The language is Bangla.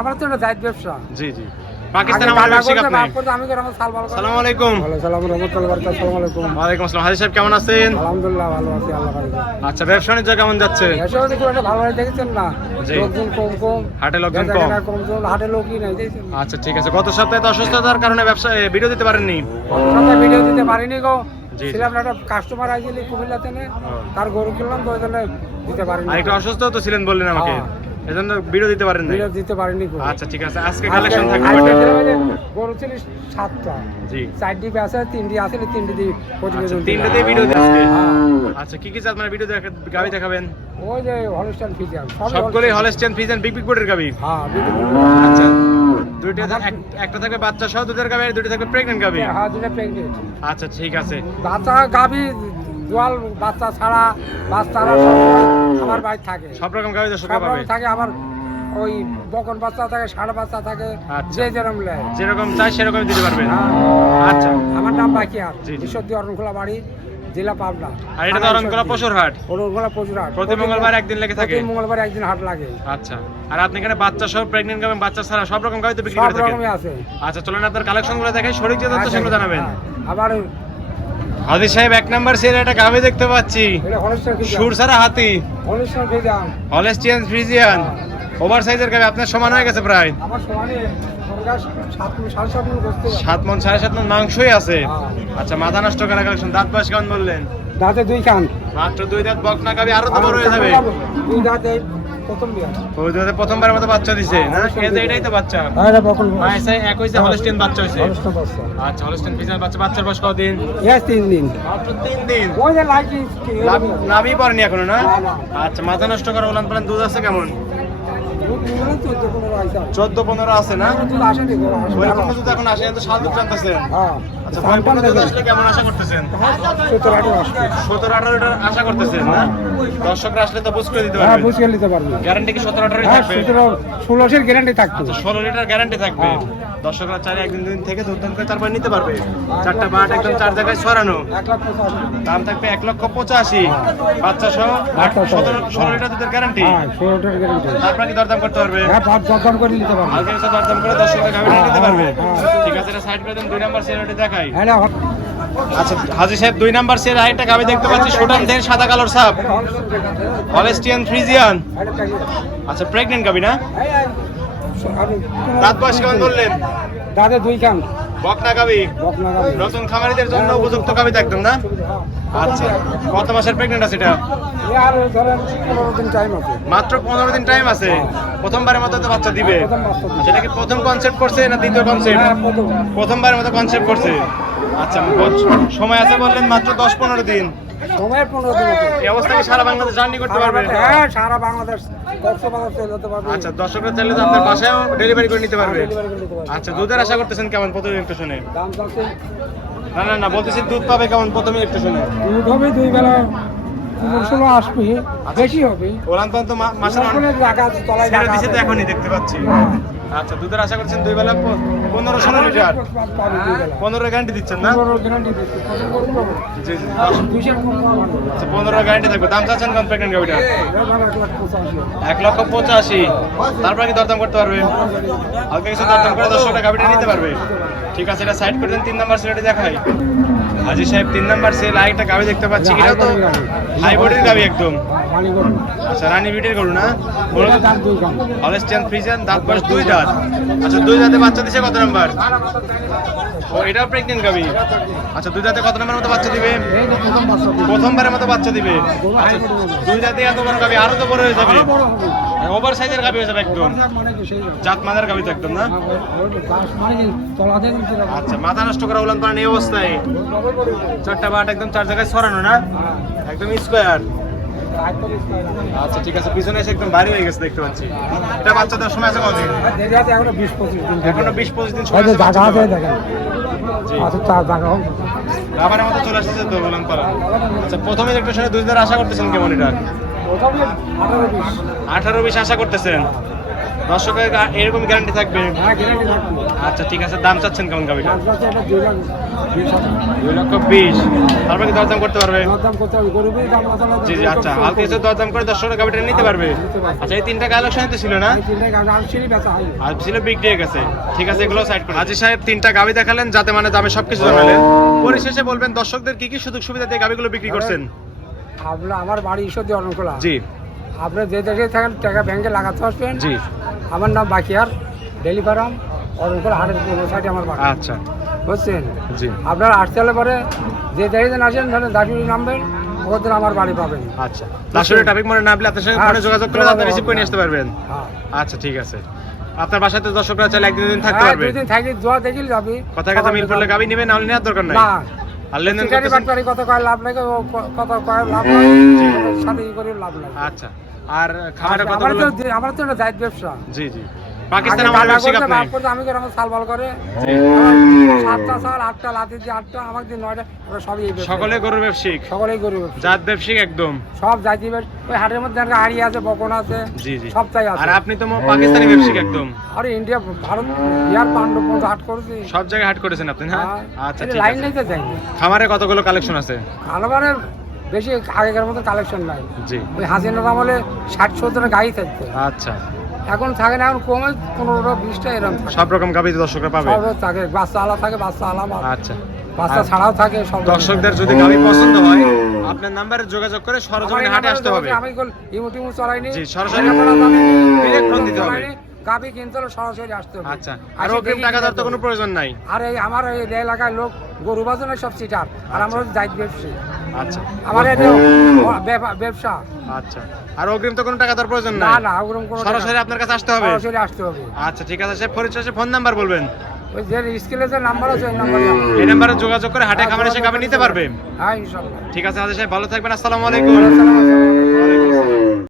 আমার তো এটা জায়েদ ব্যবসা। জি জি। পাকিস্তান আমার ব্যবসায়িক আপনি। আমি গ্রামে সাল ভালো। আসসালামু আলাইকুম। ওয়ালাইকুম রাহমাতুল্লাহি ওয়া বারাকাতুহু। আসসালামু আলাইকুম। ওয়ালাইকুম আসসালাম। হাজি সাহেব কেমন আছেন? আলহামদুলিল্লাহ ভালো আছি আল্লাহর কাছে। আচ্ছা, ব্যবসা বাণিজ্য কেমন যাচ্ছে? ব্যবসা বাণিজ্য একটা ভালো দেখেছেন না? জি। লোকজন কম হাটে লোকজন কম। হাটে লোকই নাই দেখছেন। আচ্ছা ঠিক আছে। গত সপ্তাহে তো অসুস্থতার কারণে ব্যবসা ভিডিও দিতে পারেননি। গত সপ্তাহে ভিডিও দিতে পারিনি গো। জি। ছিলাম একটা কাস্টমার আইছিলি কুমিল্লাতে তার গরু কিনলাম তো ওই জন্য দিতে পারিনি। আর একটু অসুস্থ তো ছিলেন বললেন আমাকে, এজন্য ভিডিও দিতে পারেন না। ভিডিও দিতে পারিনি গো। আচ্ছা ঠিক আছে। আজকে কালেকশন থাকবে আজকে কয়টা? দিলাম এই যে গরু ছিল 7টা। জি। 4টি আছে 3টি আছে 3টি দিয়ে আচ্ছা, প্রতিবেদন। তিনটাতেই ভিডিও আজকে। হ্যাঁ। আচ্ছা, কি কি জাত মানে ভিডিও গাবি দেখাবেন? ওই যে হলস্টাইন ফিজিয়ান সবগুলোই হলস্টাইন ফ্রিজিয়ান বিগ বোর্ডের গাবি। হ্যাঁ বিউটিফুল। আচ্ছা, দুইটা একটা থাকবে বাচ্চা সহ দুধের গাবি, আর দুইটা থাকবে প্রেগন্যান্ট গাবি। হ্যাঁ দুটো প্রেগনেন্ট। আচ্ছা ঠিক আছে। বাচ্চা গাবি দোয়াল বাচ্চা ছাড়া বাচ্চারা সব আমার বাড়ি থাকে। সব রকম গাবি দর্শক সব পাবে। রকম থাকে আমার ওই বকন বাচ্চা থাকে ষাঁড় বাচ্চা থাকে আচ্ছা। যে যেরকম লেয়। যেরকম চাই সেরকম দিতে পারবেন। হ্যাঁ। আচ্ছা। আমার নাম বাকিয়ার। জি, জি। ঈশ্বরদী অরণখোলা বাড়ি, জেলা পাবনা। আর এটা তো অরণখোলা পশুর হাট। অরণখোলা পশুর হাট। প্রতি মঙ্গলবার একদিন লেগে থাকে। প্রতি মঙ্গলবার একদিন হাট লাগে। আচ্ছা। আর আপনি এখানে বাচ্চা সহ প্রেগন্যান্ট গাবি, বাচ্চা ছাড়া সব রকম গাবি তো বিক্রি সব করে থাকেন। রকমই আছে। আচ্ছা চলুন আপনার কালেকশনগুলো দেখাই, সঠিক যে তথ্য সেগুলো জানাবেন। আবার হাজি সাহেব 1 নাম্বার সেরে একটা গাবি দেখতে পাচ্ছি। এটা হলস্টাইন ফিজিয়ান। সুরসারা হাতি, Holstein Friesian. Holstein Friesian, over সাইজের গাবি। আপনার সমান হয়ে গেছে প্রায় আমার সমানে 7.5 মণ করতে 7 মণ 7.5 মণ মাংসই আছে। হ্যাঁ। আচ্ছা, মাথা নষ্ট করা কালেকশন। দাঁত বয়স কেমন বললেন? দাঁতে 2 কান। মাত্র 2 দাঁত বকনা গাবি, আরো তো বড় হয়ে যাবে। 2 দাঁতে প্রথম বিয়া। ওই দাঁতে প্রথমবার মতো বাচ্চা দিছে না? এই যে এটাই তো বাচ্চা। হ্যাঁ এটা বকন। হ্যাঁ স্যার, এক হইছে হলস্টিয়ান বাচ্চা হইছে। হলস্টাইন বাচ্চা। আচ্ছা, হলস্টিয়ান ফ্রিজিয়ান বাচ্চা। বাচ্চার বয়স কতদিন? ইয়েস 3 দিন। মাত্র 3 দিন। ওই যে লাইকি নাভি পড়েনি এখনো না? না, না। আচ্ছা, মাথা নষ্ট করা ওলান পালান। দুধ আছে কেমন? 14-15 আইসা। 14-15 আছে না? দুধ আসে নি গো। ওই কোনো দুধ এখন আসে না, তো শাল দুধ জানতেছেন। হ্যাঁ। আচ্ছা, পরিপূর্ণ দুধ আসলে কেমন আশা করতেছেন? 17-18 আসবে। 17-18 লিটার আশা করতেছেন না? দর্শকরা আসলে তো বুঝ করে দিতে হ্যাঁ পারবেন। বুঝিয়ে নিতে পারবি। গ্যারান্টি কি 17-18 হ্যাঁ থাকবে? 16 গ্যারান্টি থাকতো। আচ্ছা, 16 লিটার গ্যারান্টি থাকবে। হ্যাঁ। দর্শকরা চাইলে একদিন দুদিন থেকে দুধ দান করে তারপর নিতে পারবে। 4টা বাট একদম 4 জায়গায় ছড়ানো। 1,85,000। দাম থাকবে 1,85,000। বাচ্চা সহ 16 লিটার দুধের গ্যারান্টি। হ্যাঁ 16 গ্যারান্টি। তারপর কি দরদাম করতে পারবে? হ্যাঁ দরদাম করে নিতে পারবি। হালকা কিছু দরদাম করে দর্শকরা গাড়ি নিতে পারবে। হ্যাঁ। ঠিক আছে, এটা সাইড করে দেন। 2 নাম্বার সেলটি দেখাই। হ্যাঁ না আচ্ছা হাজি সাহেব, 2 নাম্বার সেল আরেকটা গাবি দেখতে পাচ্ছি, সুটাম দেন, সাদা কালোর সাপ, হলস্টিয়ান ফ্রিজিয়ান। আচ্ছা, প্রেগন্যান্ট গাবি না? দাঁত বয়স কেমন বললেন? দাঁতে 2 কান। বকনা গাবি। বকনা গাবি। নতুন খামারিদের জন্য উপযুক্ত গাবি একদম না? আচ্ছা, কত মাসের প্রেগন্যান্ট আছে এটা? আর ধরেন 15 দিন টাইম আছে। মাত্র 15 দিন টাইম আছে। প্রথমবারের মতো তো বাচ্চা দিবে। প্রথম বাচ্চা দিবে। যেটা কি প্রথম কনসেপ্ট করছে না দ্বিতীয় কনসেপ্ট? হ্যাঁ প্রথম। প্রথমবারের মতো কনসেপ্ট করছে। আচ্ছা, সময় আছে বললেন মাত্র 10-15 দিন। সময়ের 15 দিন আছে। এই অবস্থায় সারা বাংলাদেশ জার্নি করতে পারবে? হ্যাঁ সারা বাংলাদেশ কক্সবাজার চলে যেতে পারবে। আচ্ছা, দর্শকরা চাইলে তো আপনার বাসায়ও ডেলিভারি করে নিতে পারবে। ডেলিভারি করে দিতে পারবে। আচ্ছা, দুধের আশা করতেছেন কেমন প্রথম একটু শুনে? দাম চাচ্ছে না বলতেছি দুধ পাবে কেমন প্রথমে একটু শুনে? দুধ হবে 2 বেলা 16 আসবে, বেশি হবে। ওলান তো মাসের ওখানে জায়গা আছে, তলায় ছেড়ে জায়গা দিছে তো আছে। এখনই দেখতে পাচ্ছি। আচ্ছা, দুধের আশা করছেন 2 বেলা 15-16 লিটার। পাবে 2 বেলা। 15 গ্যারান্টি দিচ্ছেন না? 15 গ্যারান্টি দিচ্ছে। কত করে পাবো? জি জি। 200 কম পাবো। আচ্ছা, 15 গ্যারান্টি থাকবে। দাম চাচ্ছেন কম প্রেগন্যান্ট গাবিটা? 1,85,000। 1,85,000। তারপর কি দরদাম করতে পারবে? হালকা কিছু দরদাম করে দর্শকরা গাবিটা নিতে পারবে। ঠিক আছে, এটা সাইড করে দেন। 3 নাম্বার সেলটি দেখাই। হাজি সাহেব 3 নাম্বার সেল আরেকটা গাবি দেখতে পাচ্ছি। এটা তো হাই বডির গাবি একদম। পানি গরম। আচ্ছা, রানী বিটের গরু না? এটা দাম 2 কান। হলস্টিয়ান ফ্রিজিয়ান, দাঁত বয়স 2 দাঁত। আচ্ছা, 2 দাঁতে বাচ্চা দিছে কত নাম্বার? ও এটাও প্রেগন্যান্ট গাবি। আচ্ছা, 2 দাঁতে কত নাম্বার মতো বাচ্চা দিবে? এই যে প্রথম বাচ্চা দিবে। প্রথমবারের মতো বাচ্চা দিবে। আচ্ছা, 2 দাঁতে এত বড় গাবি, আরো তো বড় হয়ে যাবে। আরো বড় হবে। ওভার সাইজের গাবি হয়ে যাবে একদম। মানে কি সেই জাত মাদার গাবি তো একদম না? মানে কি তলা দেন কি রাখা? আচ্ছা, মাথা নষ্ট করা উলান পালান এই অবস্থায়। 4টা বাট একদম 4 জায়গায় ছড়ানো না? একদম স্কোয়ার। আচ্ছা ঠিক আছে, পিছনে এসে একদম ভারী হয়ে গেছে দেখতে পাচ্ছি। এটা বাচ্চা দেওয়ার সময় আছে কতদিন? দেরি আছে এখনো 20-25 দিন। এখনো 20-25 দিন সময় এই যে আছে জায়গা বাচ্চা আছে দেওয়ার। দেখেন। জি। আচ্ছা তার জায়গা হবে। রাবারের মতো চলে আসছে তো উলান পালান। আচ্ছা, প্রথমে একটা শুনে 2 আশা করতেছেন কেমন এটা? ওটা 18-20। 18-20 আশা করতেছেন। দর্শকের এরকম গ্যারান্টি থাকবে? হ্যাঁ গ্যারান্টি থাকবে। আচ্ছা ঠিক আছে, দাম চাচ্ছেন কেমন গাবিটা? দাম চাচ্ছে এটা 2,20,000 2,20,000। তারপর কি দরদাম করতে পারবে? দরদাম করতে হবে, গরুরই দাম মশলা। জি জি, আচ্ছা হালকা কিছু দরদাম করে দর্শকরা গাবিটা নিতে পারবে। আচ্ছা এই তিনটা কালেকশন তো ছিল না, এই তিনটা গাছ আলসিরই বেচা হয়। আর ছিল বিক্রি হয়ে গেছে। ঠিক আছে, এগুলো সাইড করে। হাজি সাহেব তিনটা গাবি দেখালেন, যাতে মানে দামে সবকিছু জানালেন। পরিশেষে বলবেন দর্শকদের কি কি সুযোগ সুবিধা দিয়ে গাবিগুলো বিক্রি করছেন? আপনার আমার বাড়ি ঈশ্বরদী অরণখোলা। জি আপনি যে দেশে থাকেন টাকা ব্যাংকে লাগাতে আসবেন। জি। আমার নাম বাকিয়ার, ডেলি ফার্ম, অরণখোলা হাটের পূর্ব সাইডে আমার বাড়ি। আচ্ছা বুঝছেন? জি আপনার আসতে হলে পরে যে দেশে আসেন তাহলে দাসুরি নামবেন, ওদের আমার বাড়ি পাবেন। আচ্ছা, লাস্টের ট্রাফিক মোড়ে নামলে আপনার সঙ্গে ফোনে যোগাযোগ করলে আপনি রিসিভ করে নিয়ে আসতে পারবেন। হ্যাঁ আচ্ছা ঠিক আছে। আপনার বাসাতে দর্শকরা চাইলে একদিন দুদিন থাকতে পারবে? দুদিন থাকি, দোয়া দেখিল যাবি। কথা কথা মিল করলে গাবি নেবেন, নাহলে নেওয়ার দরকার নাই। না আর লেনদেন চিটারি করতেছেন? বাটপারি কত কয় লাভ লাগে, ও কত কয় লাভ নাই, ওদের সাথে ই করে লাভ নাই। আচ্ছা, আর খামারের কথা আমার তো বললেন? আমার তো এটা দায়িত্ব ব্যবসা। জি জি। পাকিস্তান আগে আমার বাধা ব্যবসায়িক করতে, আপনি? বাপ করতে, আমি করে আমার সাল বল করে। জি। আমার 7টা সাল, 8টা লাতি দিয়ে 8টা, আমার দিয়ে 9টা, আমরা সবই এই ব্যবসা। সকলে গরুর ব্যবসায়িক, সকলেই গরু জাত ব্যবসায়িক একদম। সব জাতি ওই হাটের মধ্যে একটা হাড়ি আছে, বকন আছে, জি জি। সবটাই আছে। আর আপনি তো পাকিস্তানি ব্যবসায়িক একদম। আরে ইন্ডিয়া, ভারত, বিহার, পাণ্ডব পর্যন্ত হাট করেছি। সব জায়গায় হাট করেছেন আপনি, হ্যাঁ? আচ্ছা ঠিক লাইন আছে। নিতে যাইনি। খামারে কতগুলো কালেকশন আছে? কালোবারে বেশি আগেকার মতো কালেকশন নাই। জি। ওই হাসিনার আমলে 60-70 গাড়ি থাকতো, আচ্ছা, এখন থাকে না, এখন কমে 15টা 20টা এরকম থাকে। সব রকম গাবি দর্শকরা পাবে? সব থাকে, বাচ্চা আলা থাকে, বাচ্চা আলাম, আচ্ছা, বাচ্চা আর ছাড়াও থাকে সব। দর্শকদের যদি গাবি পছন্দ হয় আপনার নাম্বারে যোগাযোগ করে সরজমিনে হাটে আসতে হবে। আমি ইমু টিমু চলাইনি। জি, সরাসরি ডিরেক্ট ফোন দিতে হবে। গাবি কিনতে হলে সরাসরি আসতে হবে। আচ্ছা, আর অগ্রিম টাকা দেওয়ার তো কোনো প্রয়োজন নাই? আর এই আমার এই এলাকায় লোক গরু বাজানো সব সিটার, আর আমরা দায়িত্ব ব্যবসায়ী। আচ্ছা আমার এটা ব্যবসা। আচ্ছা, আর অগ্রিম তো কোনো টাকা দেওয়ার প্রয়োজন না নাই? না, ওরকম কোনো সরাসরি আপনার কাছে আসতে হবে? সরাসরি আসতে হবে। আচ্ছা ঠিক আছে, সে পরিচয় ফোন নাম্বার বলবেন। ওই যে স্কেলে যে নাম্বার আছে, ওই নাম্বারে এই নাম্বারে যোগাযোগ করে হাটে খামারে এসে গাবি নিতে পারবে। হ্যাঁ ইনশাআল্লাহ। ঠিক আছে হাজি সাহেব, ভালো থাকবেন। আসসালামু আলাইকুম। আসসালামু আলাইকুম।